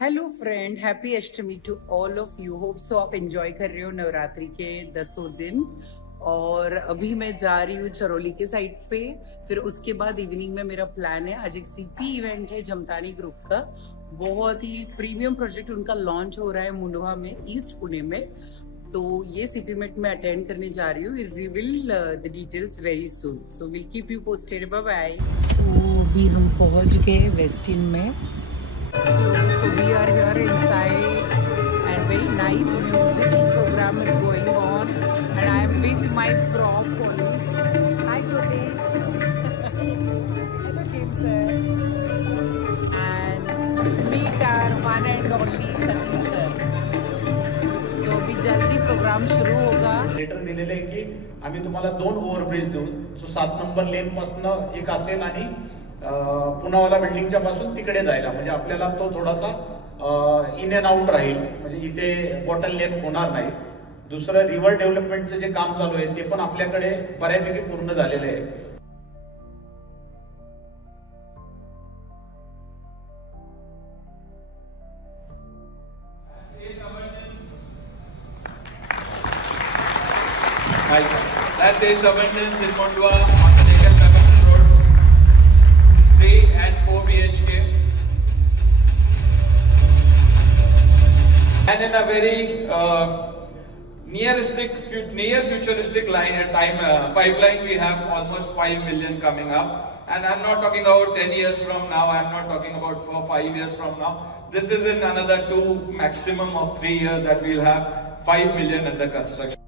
Hello friend, happy Ashtami to all of you. Hope so आप enjoy कर रहे हो नवरात्रि के 10 दिन। और अभी मैं जा रही हूँ चरौली के साइड पे। फिर उसके बाद इवनिंग में मेरा प्लान है, आज एक सीपी इवेंट है जमतानी ग्रुप का। बहुत ही प्रीमियम प्रोजेक्ट उनका लॉन्च हो रहा है मुंडवा में, ईस्ट पुणे में। तो ये सीपी मेट में अटेंड करने जा रही हूँ। Reveal the details very soon, so will keep you posted. Bye bye. So अभी हम पहुंच गए वेस्टिन में। So we are here inside and very nice musical program is going on and I am with my prop colleagues. Hi Jyotish. Hello James sir. And meet our one and only Satish sir. So अभी जल्दी programme शुरू होगा। Letter दिलेले आहे की आम्ही तुम्हाला 2 overbridge देऊ, जो 7 नंबर लेन पासून एक असेल आणि पुनावाला बिल्डिंगच्या पासून तिकडे जायला, म्हणजे आपल्याला तो थोडासा इन अँड आउट राहील, म्हणजे इथे बॉटल नेक होणार नाही। दुसरं रिव्हर डेव्हलपमेंटचं जे काम चालू आहे ते पण आपल्याकडे बऱ्यापैकी पूर्ण झालेलं आहे। That's Ace Abundance in Mundwa on the Nagan Abundance Road, 3 and 4 BHK. And in a very near futuristic pipeline, we have almost 5 million coming up. And I'm not talking about 10 years from now, I'm not talking about 4-5 years from now. This is in another 2, maximum of 3 years that we'll have 5 million under construction.